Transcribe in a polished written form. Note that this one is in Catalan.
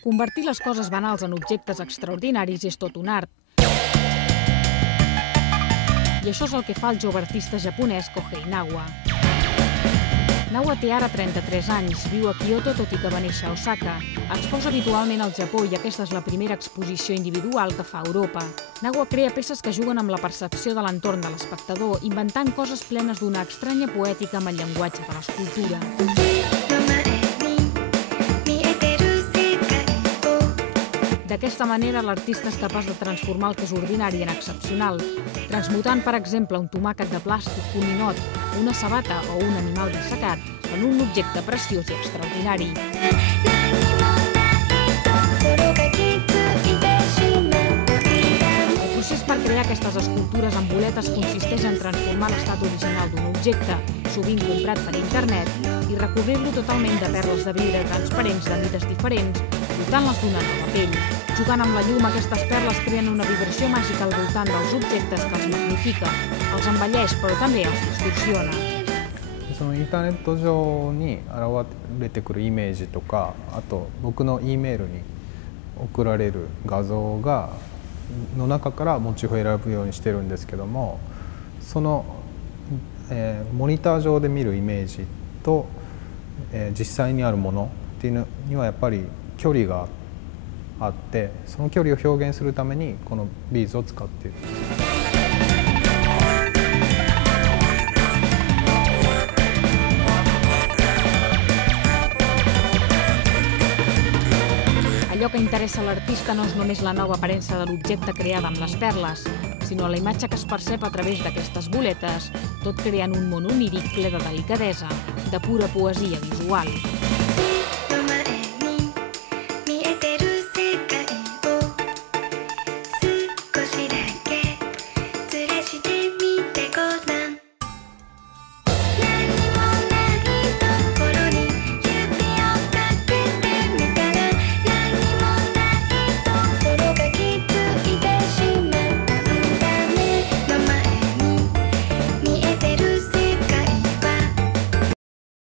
Convertir les coses banals en objectes extraordinaris és tot un art. I això és el que fa el jove artista japonès Kohei Nawa. Nawa té ara 33 anys, viu a Kyoto tot i que va néixer a Osaka. Exposa habitualment al Japó i aquesta és la primera exposició individual que fa a Europa. Nawa crea peces que juguen amb la percepció de l'entorn de l'espectador, inventant coses plenes d'una estranya poètica amb el llenguatge de l'escultura. D'aquesta manera, l'artista és capaç de transformar el que és ordinari en excepcional, transmutant, per exemple, un tomàquet de plàstic, un ninot, una sabata o un animal dissecat en un objecte preciós i extraordinari. El procés per crear aquestes escultures amb boletes consisteix en transformar l'estat original d'un objecte, sovint comprat per internet, i recobrir-lo totalment de perles de vidre transparents de mides diferents, dotant-les d'una nova pell. Jugant amb la llum, aquestes perles creen una vibració màgica al voltant dels objectes que els magnifica, els embelleix, però també els distorsiona. そのインターネット上に現れてくるイメージとか、あと僕の E メールに送られる画像の中からモチーフを選ぶようにしてるんですけども、その、モニター上で見るイメージと、実際にあるものっていうのにはやっぱり距離があって、その距離を表現するためにこのビーズを使っている。Allò que interessa a l'artista no és només la nova aparença de l'objecte creada amb les perles, sinó la imatge que es percep a través d'aquestes boletes, tot creant un món oníric ple de delicadesa, de pura poesia visual.